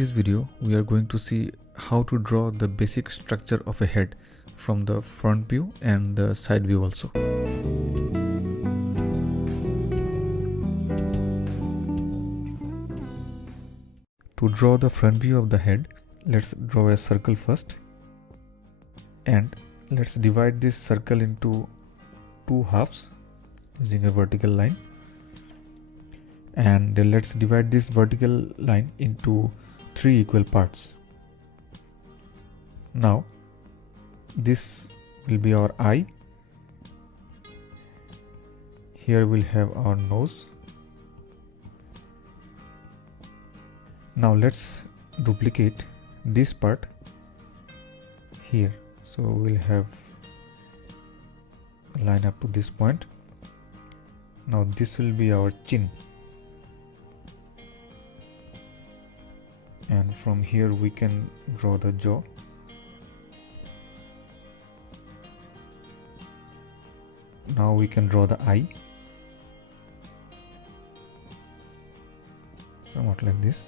this video, we are going to see how to draw the basic structure of a head from the front view and the side view also. To draw the front view of the head, let's draw a circle first, and let's divide this circle into two halves using a vertical line, and let's divide this vertical line into three equal parts. Now this will be our eye. Here we'll have our nose. Now let's duplicate this part here. So we'll have a line up to this point. Now this will be our chin, and from here we can draw the jaw. Now we can draw the eye, somewhat like this.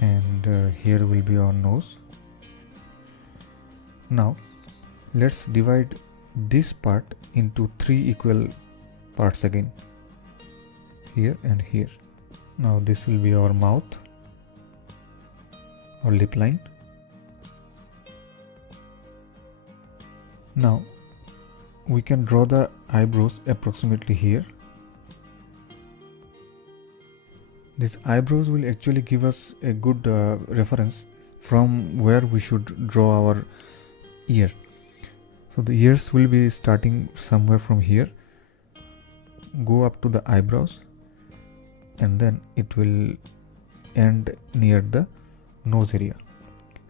And here will be our nose. Now let's divide this part into three equal parts again, here and here. Now this will be our mouth or lip line. Now we can draw the eyebrows approximately here. These eyebrows will actually give us a good reference from where we should draw our ear. So the ears will be starting somewhere from here, go up to the eyebrows, and then it will end near the nose area.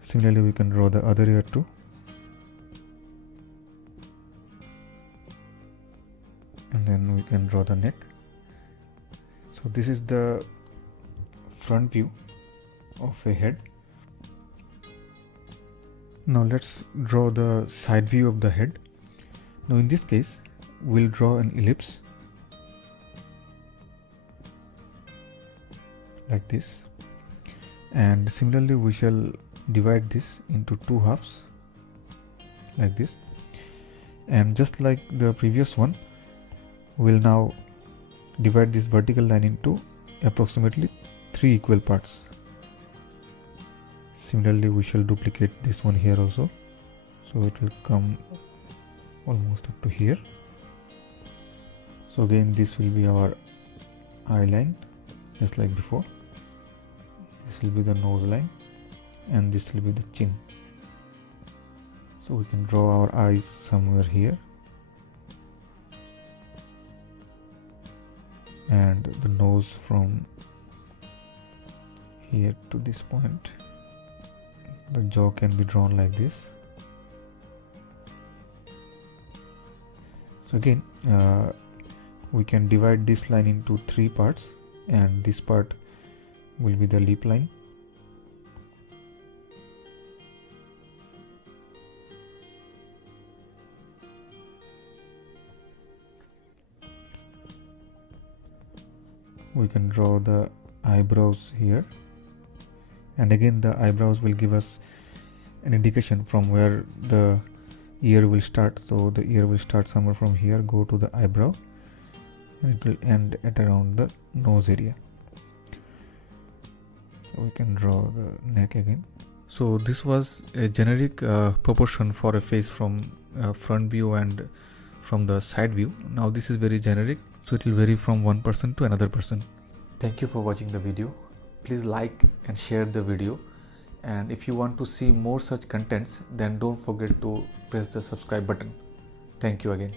Similarly, we can draw the other ear too. And then we can draw the neck. So this is the front view of a head. Now let's draw the side view of the head. Now in this case, we'll draw an ellipse like this, and similarly we shall divide this into two halves like this. And just like the previous one, we'll now divide this vertical line into approximately three equal parts. Similarly, we shall duplicate this one here also, so it will come almost up to here. So again, this will be our eye line, just like before. This will be the nose line, and this will be the chin. So we can draw our eyes somewhere here, and the nose from here to this point. The jaw can be drawn like this. So again, we can divide this line into three parts, and this part will be the lip line. We can draw the eyebrows here, and again the eyebrows will give us an indication from where the ear will start. So the ear will start somewhere from here, go to the eyebrow, and it will end at around the nose area. So we can draw the neck again. So this was a generic proportion for a face from front view and from the side view. Now this is very generic, so it will vary from one person to another person. Thank you for watching the video. Please like and share the video, and if you want to see more such contents, then don't forget to press the subscribe button. Thank you again.